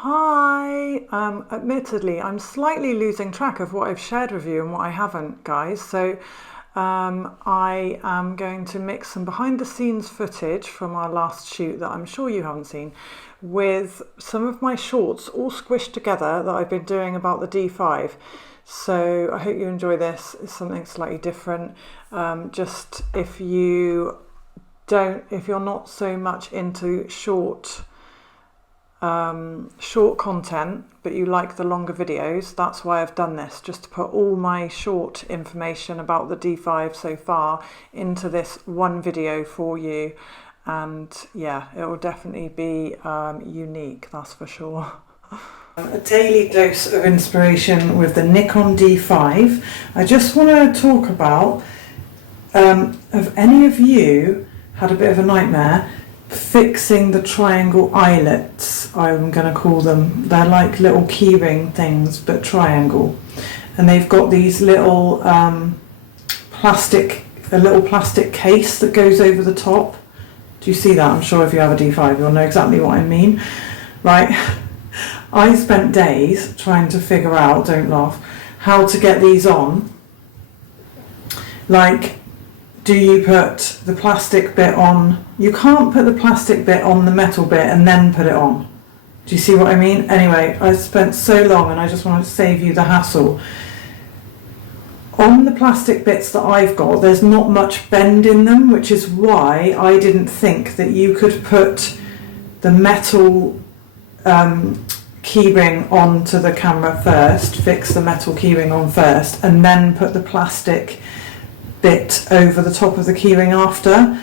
Hi! Admittedly, I'm slightly losing track of what I've shared with you and what I haven't, guys. So I am going to mix some behind the scenes footage from our last shoot that I'm sure you haven't seen with some of my shorts all squished together that I've been doing about the D5. So I hope you enjoy this. It's something slightly different. Just if you're not so much into short content, but you like the longer videos, that's why I've done this, just to put all my short information about the D5 so far into this one video for you. And yeah, it will definitely be unique, that's for sure. A daily dose of inspiration with the Nikon D5. I just want to talk about, have any of you had a bit of a nightmare fixing the triangle eyelets, I'm going to call them? They're like little keyring things, but triangle. And they've got these little plastic case that goes over the top. Do you see that? I'm sure if you have a D5 you'll know exactly what I mean. Right, I spent days trying to figure out, don't laugh, how to get these on. Like, do you put the plastic bit on? You can't put the plastic bit on the metal bit and then put it on. Do you see what I mean? Anyway, I spent so long and I just wanted to save you the hassle. On the plastic bits that I've got, there's not much bend in them, which is why I didn't think that you could put the metal keyring onto the camera first, fix the metal keyring on first, and then put the plastic bit over the top of the keyring after,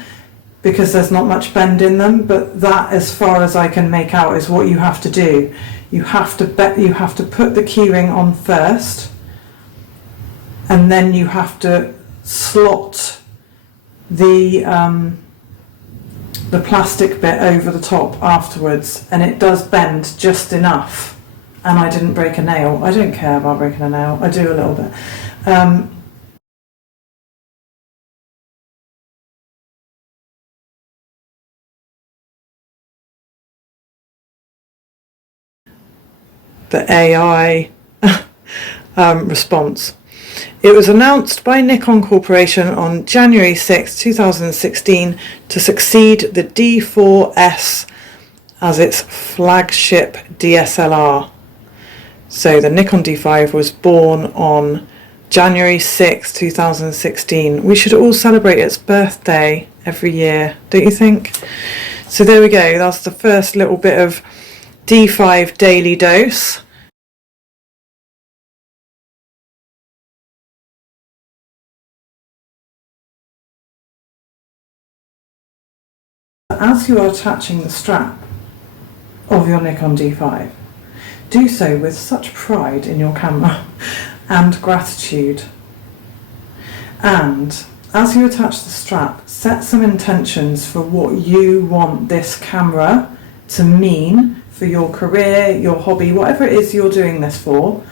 because there's not much bend in them. But that, as far as I can make out, is what you have to do. You have to put the keyring on first, and then you have to slot the plastic bit over the top afterwards, and it does bend just enough. And I didn't break a nail. I don't care about breaking a nail. I do a little bit. The AI response. It was announced by Nikon Corporation on January 6, 2016 to succeed the D4S as its flagship DSLR. So the Nikon D5 was born on January 6, 2016. We should all celebrate its birthday every year, don't you think? So there we go, that's the first little bit of D5 daily dose. As you are attaching the strap of your Nikon D5, do so with such pride in your camera and gratitude. And as you attach the strap, set some intentions for what you want this camera to mean for your career, your hobby, whatever it is you're doing this for.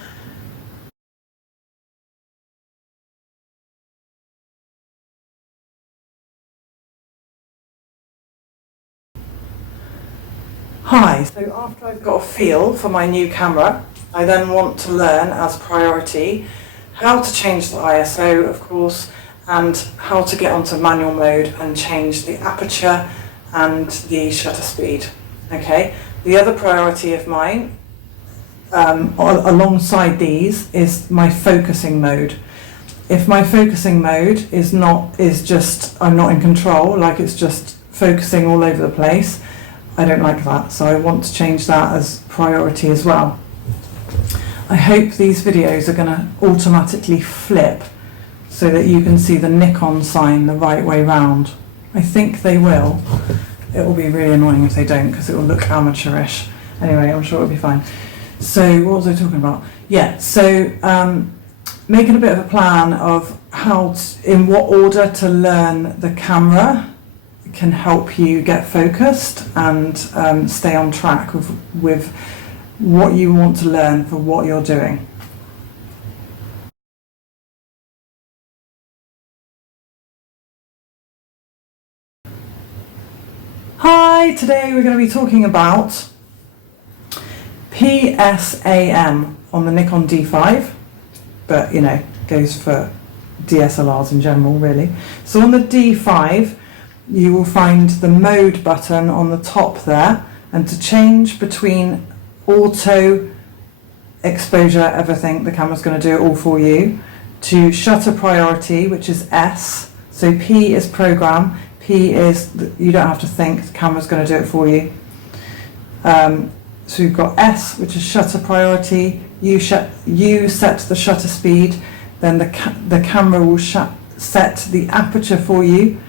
Hi, so after I've got a feel for my new camera, I then want to learn as priority how to change the ISO, of course, and how to get onto manual mode and change the aperture and the shutter speed. Okay, the other priority of mine alongside these is my focusing mode. If my focusing mode is just I'm not in control, like it's just focusing all over the place, I don't like that, so I want to change that as priority as well. I hope these videos are going to automatically flip so that you can see the Nikon sign the right way round. I think they will. It will be really annoying if they don't, because it will look amateurish. Anyway, I'm sure it'll be fine. So what was I talking about? Yeah, so making a bit of a plan of in what order to learn the camera can help you get focused and stay on track with what you want to learn for what you're doing. Hi, today we're going to be talking about PSAM on the Nikon D5, but you know, goes for DSLRs in general really. So on the D5 you will find the mode button on the top there, and to change between auto, exposure, everything, the camera's going to do it all for you, to shutter priority, which is S. So P is program, P is, you don't have to think, the camera's going to do it for you. So you've got S, which is shutter priority, you set the shutter speed, then the camera will set the aperture for you,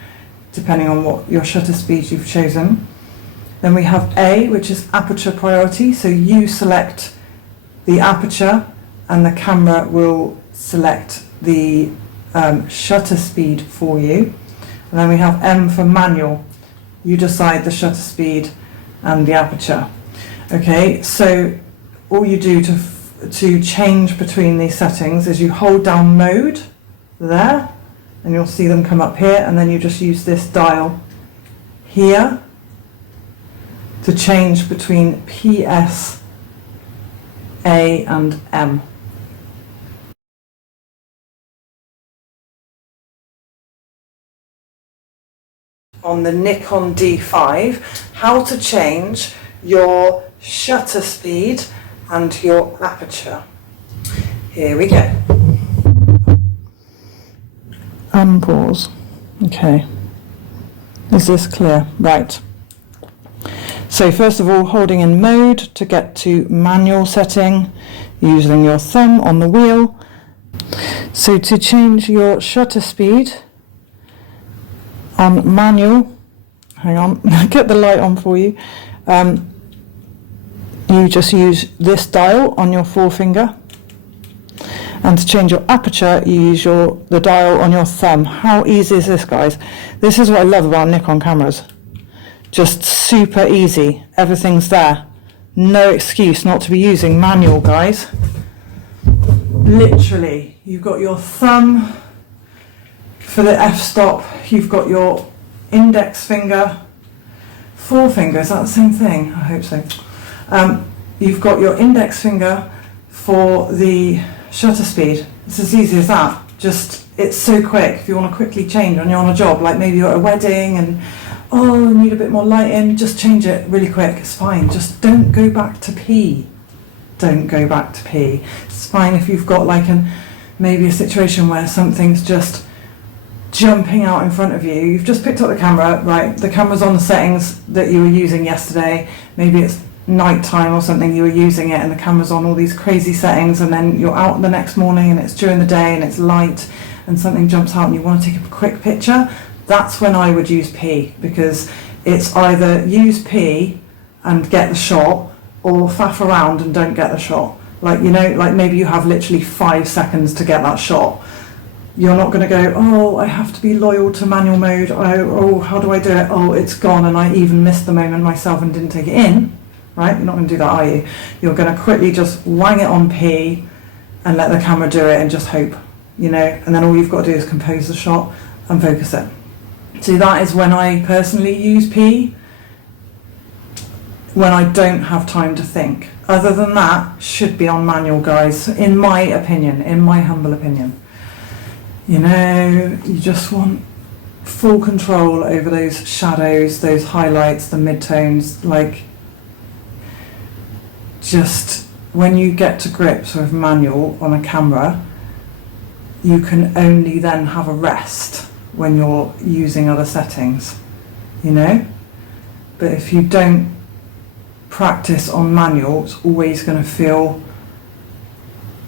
depending on what your shutter speed you've chosen. Then we have A, which is aperture priority, so you select the aperture and the camera will select the shutter speed for you. And then we have M for manual, you decide the shutter speed and the aperture. Okay, so all you do to change between these settings is you hold down mode there, and you'll see them come up here, and then you just use this dial here to change between PS, A and M. On the Nikon D5, how to change your shutter speed and your aperture. Here we go. Unpause. Okay. Is this clear? Right. So first of all, holding in mode to get to manual setting, using your thumb on the wheel. So to change your shutter speed on manual, hang on, get the light on for you. You just use this dial on your forefinger, and to change your aperture you use the dial on your thumb. How easy is this, guys? This is what I love about Nikon cameras. Just super easy, everything's there. No excuse not to be using manual, guys. Literally, you've got your thumb for the f-stop, you've got your index finger, forefinger, is that the same thing? I hope so. You've got your index finger for the shutter speed. It's as easy as that. Just, it's so quick. If you want to quickly change when you're on a job, like maybe you're at a wedding and oh, you need a bit more light in, just change it really quick. It's fine. Just don't go back to P. Don't go back to P. It's fine if you've got like maybe a situation where something's just jumping out in front of you. You've just picked up the camera, right? The camera's on the settings that you were using yesterday. Maybe it's night time or something, you were using it and the camera's on all these crazy settings, and then you're out the next morning and it's during the day and it's light and something jumps out and you want to take a quick picture. That's when I would use P, because it's either use P and get the shot, or faff around and don't get the shot. Like, you know, like maybe you have literally 5 seconds to get that shot. You're not going to go, oh, I have to be loyal to manual mode. Oh, how do I do it? Oh, it's gone and I even missed the moment myself and didn't take it in. Right? You're not going to do that, are you? You're going to quickly just wang it on P and let the camera do it and just hope, you know, and then all you've got to do is compose the shot and focus it. So that is when I personally use P, when I don't have time to think. Other than that, should be on manual, guys, in my opinion, in my humble opinion. You know, you just want full control over those shadows, those highlights, the midtones, like, just when you get to grips with manual on a camera, you can only then have a rest when you're using other settings, you know? But if you don't practice on manual, it's always going to feel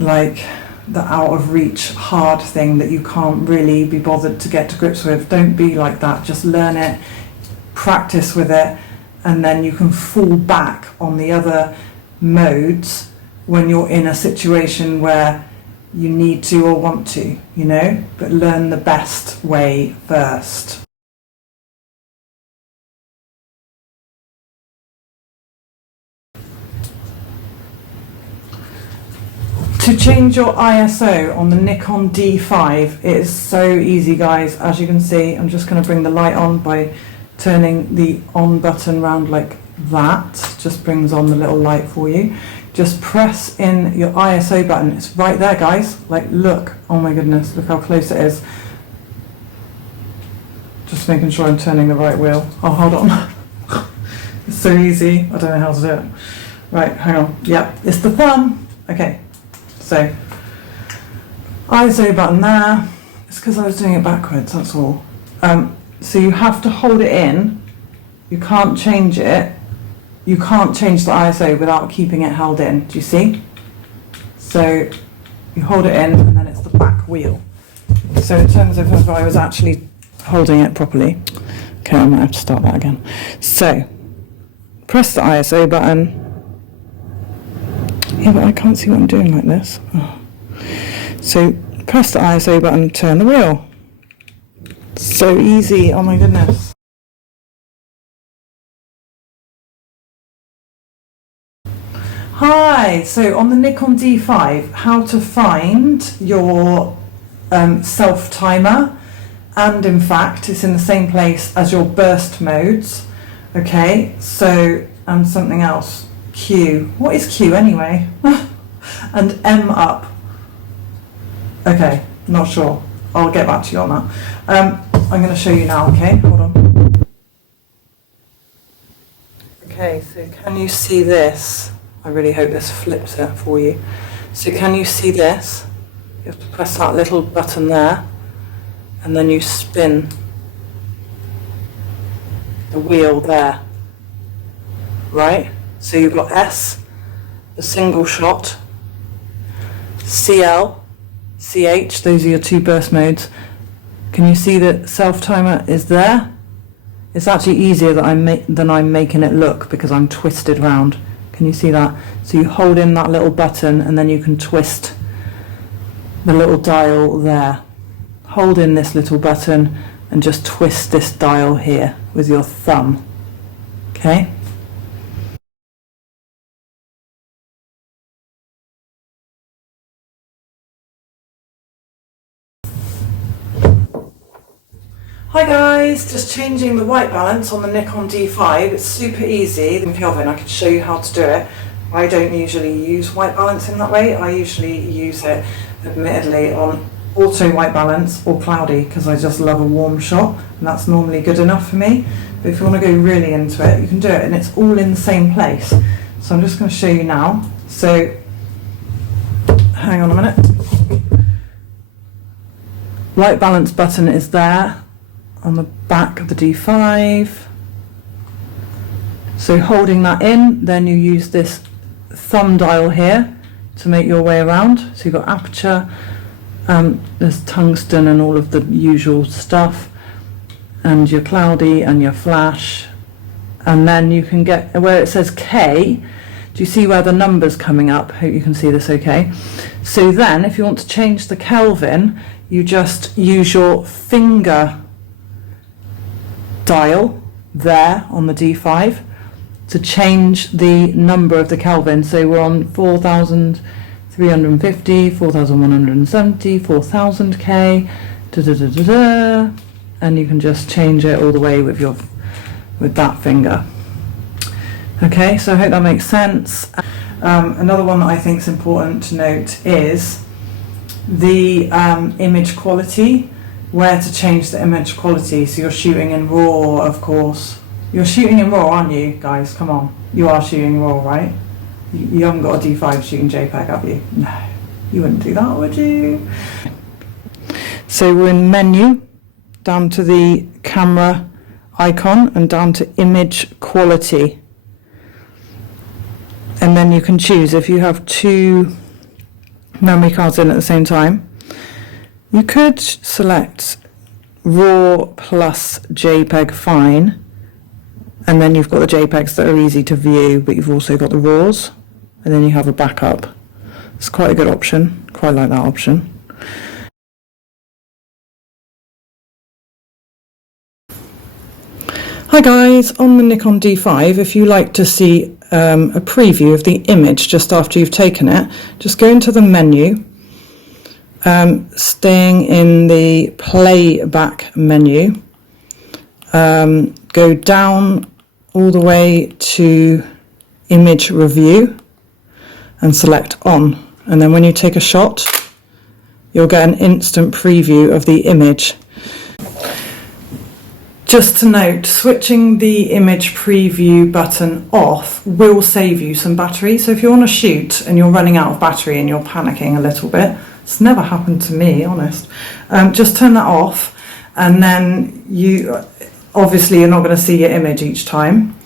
like the out of reach hard thing that you can't really be bothered to get to grips with. Don't be like that. Just learn it, practice with it, and then you can fall back on the other modes when you're in a situation where you need to or want to, you know, but learn the best way first. To change your ISO on the Nikon D5, it is so easy, guys. As you can see, I'm just going to bring the light on by turning the on button round like that just brings on the little light for you. Just press in your ISO button. It's right there, guys. Like, look. Oh my goodness, look how close it is. Just making sure I'm turning the right wheel. Oh, hold on. It's so easy. I don't know how to do it. Right, hang on. Yep, it's the thumb. Okay, so ISO button there. It's because I was doing it backwards, that's all. So you have to hold it in. You can't change it. You can't change the ISO without keeping it held in. Do you see? So you hold it in and then it's the back wheel. So in terms of if I was actually holding it properly. Okay, I might have to start that again. So press the ISO button. Yeah, but I can't see what I'm doing like this. Oh. So press the ISO button, turn the wheel. So easy, oh my goodness. Hi, so on the Nikon D5, how to find your self timer, and in fact it's in the same place as your burst modes. Okay, so, and something else, Q. What is Q anyway? And M up. Okay, not sure. I'll get back to you on that. I'm going to show you now, okay? Hold on. Okay, so can you see this? I really hope this flips it for you. So can you see this? You have to press that little button there, and then you spin the wheel there, right? So you've got S, the single shot, CL, CH, those are your two burst modes. Can you see that self timer is there? It's actually easier that than I'm making it look because I'm twisted round. Can you see that? So you hold in that little button and then you can twist the little dial there. Hold in this little button and just twist this dial here with your thumb. Okay? Hi guys, just changing the white balance on the Nikon D5. It's super easy. In the oven, I can show you how to do it. I don't usually use white balance in that way. I usually use it, admittedly, on auto white balance or cloudy because I just love a warm shot and that's normally good enough for me. But if you want to go really into it, you can do it and it's all in the same place. So I'm just going to show you now. So hang on a minute. White balance button is there on the back of the D5. So holding that in, then you use this thumb dial here to make your way around. So you've got aperture, there's tungsten and all of the usual stuff, and your cloudy and your flash, and then you can get where it says K. Do you see where the number's coming up? Hope you can see this okay. So then if you want to change the Kelvin, you just use your finger dial there on the D5 to change the number of the Kelvin. So we're on 4,350, 4,170, 4,000 K, and you can just change it all the way with that finger. Okay, so I hope that makes sense. Another one that I think is important to note is the image quality. Where to change the image quality. So you're shooting in RAW, of course. You're shooting in RAW, aren't you, guys? Come on. You are shooting RAW, right? You haven't got a D5 shooting JPEG, have you? No. You wouldn't do that, would you? So we're in menu, down to the camera icon and down to image quality. And then you can choose if you have two memory cards in at the same time. You could select RAW plus JPEG fine, and then you've got the JPEGs that are easy to view, but you've also got the RAWs, and then you have a backup. It's quite a good option, quite like that option. Hi guys, on the Nikon D5, if you like to see a preview of the image just after you've taken it, just go into the menu. Staying in the playback menu, go down all the way to image review and select on. And then when you take a shot, you'll get an instant preview of the image. Just to note, switching the image preview button off will save you some battery. So if you want to shoot and you're running out of battery and you're panicking a little bit, it's never happened to me, honest, just turn that off, and then obviously you're not going to see your image each time,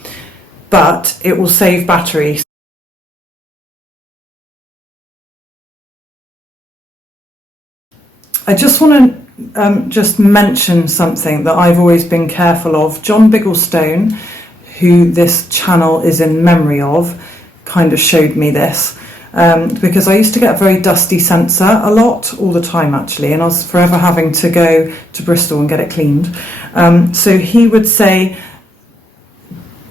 but it will save battery. I just want to just mention something that I've always been careful of. John Bigglestone, who this channel is in memory of, kind of showed me this, because I used to get a very dusty sensor a lot, all the time actually, and I was forever having to go to Bristol and get it cleaned. So he would say,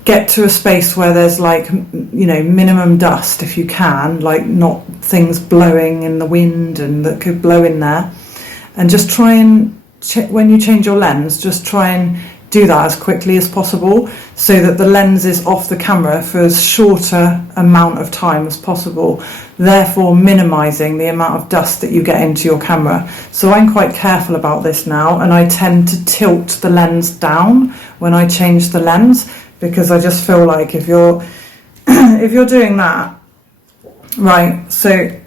get to a space where there's like, minimum dust if you can, like not things blowing in the wind and that could blow in there. And just try and, when you change your lens, just try and do that as quickly as possible so that the lens is off the camera for as shorter amount of time as possible, therefore minimizing the amount of dust that you get into your camera. So I'm quite careful about this now, and I tend to tilt the lens down when I change the lens, because I just feel like if you're doing that, right, so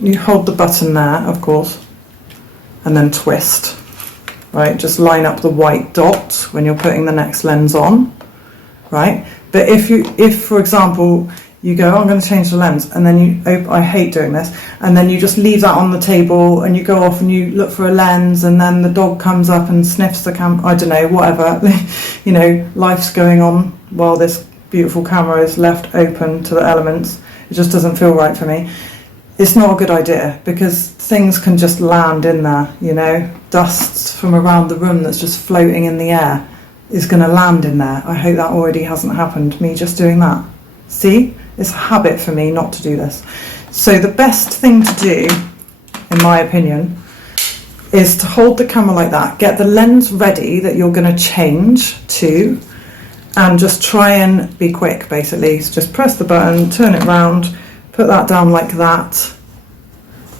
you hold the button there, of course, and then twist, right? Just line up the white dot when you're putting the next lens on, right? But if for example, you go, oh, I'm going to change the lens, and then I hate doing this, and then you just leave that on the table and you go off and you look for a lens, and then the dog comes up and sniffs the camera, I don't know, whatever, life's going on while this beautiful camera is left open to the elements. It just doesn't feel right for me. It's not a good idea, because things can just land in there, dust from around the room that's just floating in the air is going to land in there. I hope that already hasn't happened, me just doing that. See, it's a habit for me not to do this. So the best thing to do, in my opinion, is to hold the camera like that, get the lens ready that you're going to change to, and just try and be quick, basically. So just press the button, turn it round, put that down like that,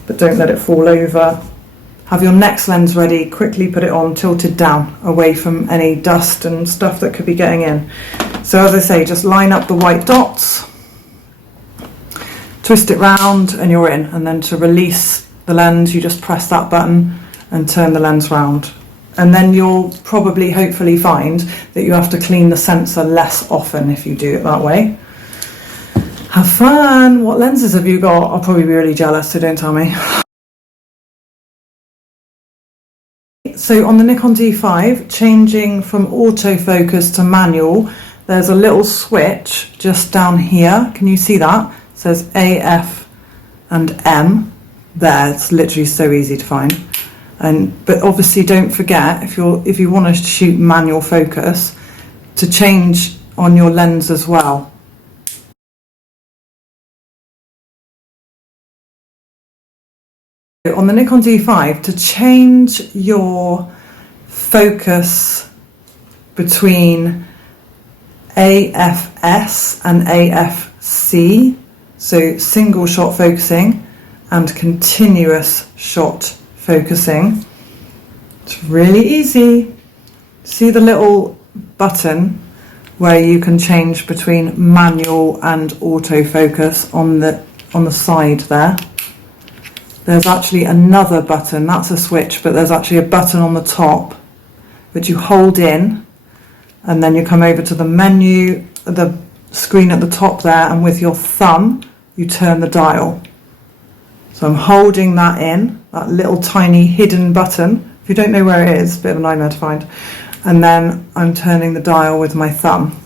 but don't let it fall over. Have your next lens ready, quickly put it on, tilted down, away from any dust and stuff that could be getting in. So as I say, just line up the white dots, twist it round, and you're in. And then to release the lens, you just press that button and turn the lens round. And then you'll probably, hopefully, find that you have to clean the sensor less often if you do it that way. Have fun! What lenses have you got? I'll probably be really jealous, so don't tell me. So on the Nikon D5, changing from autofocus to manual, there's a little switch just down here. Can you see that? It says A, F and M. There, it's literally so easy to find. But obviously don't forget, if you want to shoot manual focus, to change on your lens as well. On the Nikon D5, to change your focus between AFS and AFC, so single shot focusing and continuous shot focusing, it's really easy. See the little button where you can change between manual and autofocus on the side there? There's actually another button, that's a switch, but there's actually a button on the top which you hold in, and then you come over to the menu, the screen at the top there, and with your thumb you turn the dial. So I'm holding that in, that little tiny hidden button. If you don't know where it is, a bit of a nightmare to find. And then I'm turning the dial with my thumb.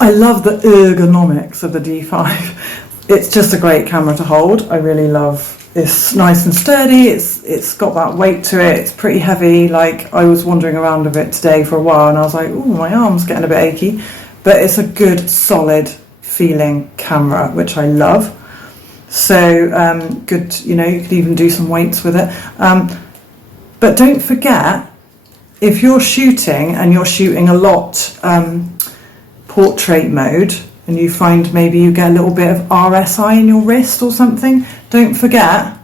I love the ergonomics of the D5. It's just a great camera to hold. I really love. It's nice and sturdy. It's got that weight to it. It's pretty heavy. Like, I was wandering around with it today for a while, and I was like, oh, my arm's getting a bit achy. But it's a good, solid feeling camera, which I love. So good, you know, you could even do some weights with it. But don't forget, if you're shooting and you're shooting a lot portrait mode, and you find maybe you get a little bit of RSI in your wrist or something, don't forget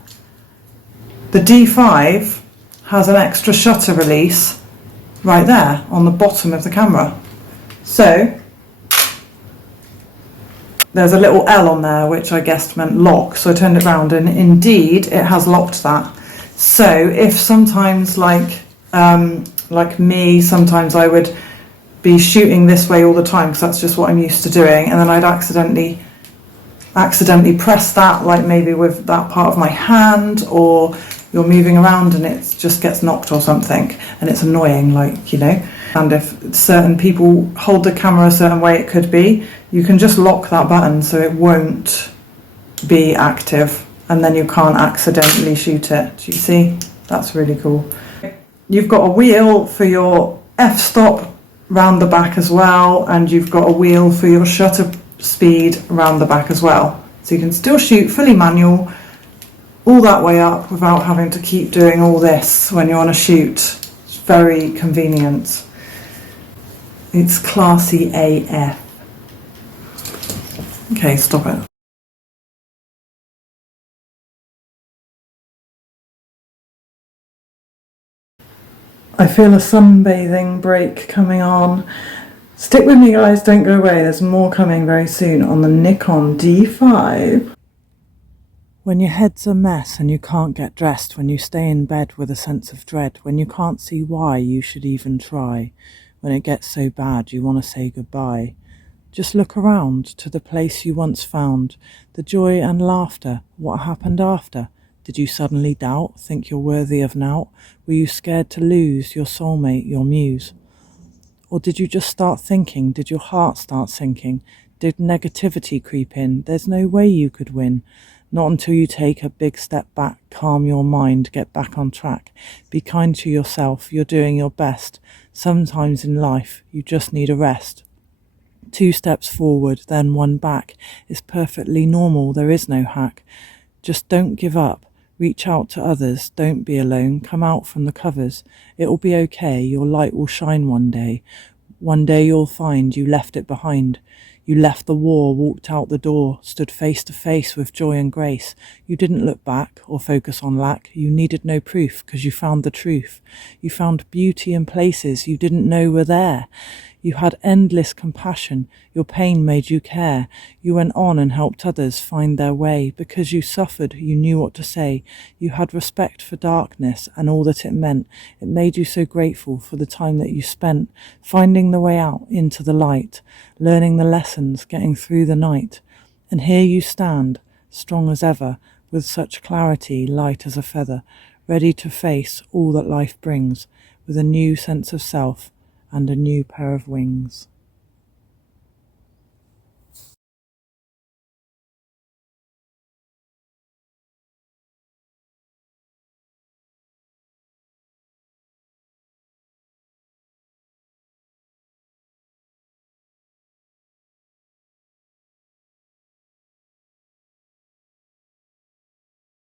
the D5 has an extra shutter release right there on the bottom of the camera. So there's a little L on there, which I guessed meant lock, so I turned it around, and indeed it has locked that. So if sometimes, like me, sometimes I would be shooting this way all the time because that's just what I'm used to doing, and then I'd accidentally press that, like maybe with that part of my hand, or you're moving around and it just gets knocked or something, and it's annoying, like, you know. And if certain people hold the camera a certain way, it could be, you can just lock that button so it won't be active, and then you can't accidentally shoot it. Do you see? That's really cool. You've got a wheel for your f-stop round the back as well, and you've got a wheel for your shutter speed around the back as well. So you can still shoot fully manual all that way up without having to keep doing all this when you're on a shoot. It's very convenient. It's classy AF. Okay, stop it. I feel a sunbathing break coming on. Stick with me, guys, don't go away. There's more coming very soon on the Nikon D5. When your head's a mess and you can't get dressed, when you stay in bed with a sense of dread, when you can't see why you should even try, when it gets so bad you want to say goodbye, just look around to the place you once found, the joy and laughter. What happened after? Did you suddenly doubt, think you're worthy of nought? Were you scared to lose your soulmate, your muse? Or did you just start thinking? Did your heart start sinking? Did negativity creep in? There's no way you could win. Not until you take a big step back, calm your mind, get back on track. Be kind to yourself, you're doing your best. Sometimes in life, you just need a rest. 2 steps forward, then 1 back. It's perfectly normal, there is no hack. Just don't give up. Reach out to others, don't be alone, come out from the covers. It'll be okay, your light will shine one day. One day you'll find you left it behind. You left the war, walked out the door, stood face to face with joy and grace. You didn't look back or focus on lack. You needed no proof because you found the truth. You found beauty in places you didn't know were there. You had endless compassion. Your pain made you care. You went on and helped others find their way. Because you suffered, you knew what to say. You had respect for darkness and all that it meant. It made you so grateful for the time that you spent finding the way out into the light, learning the lessons, getting through the night. And here you stand, strong as ever, with such clarity, light as a feather, ready to face all that life brings, with a new sense of self and a new pair of wings.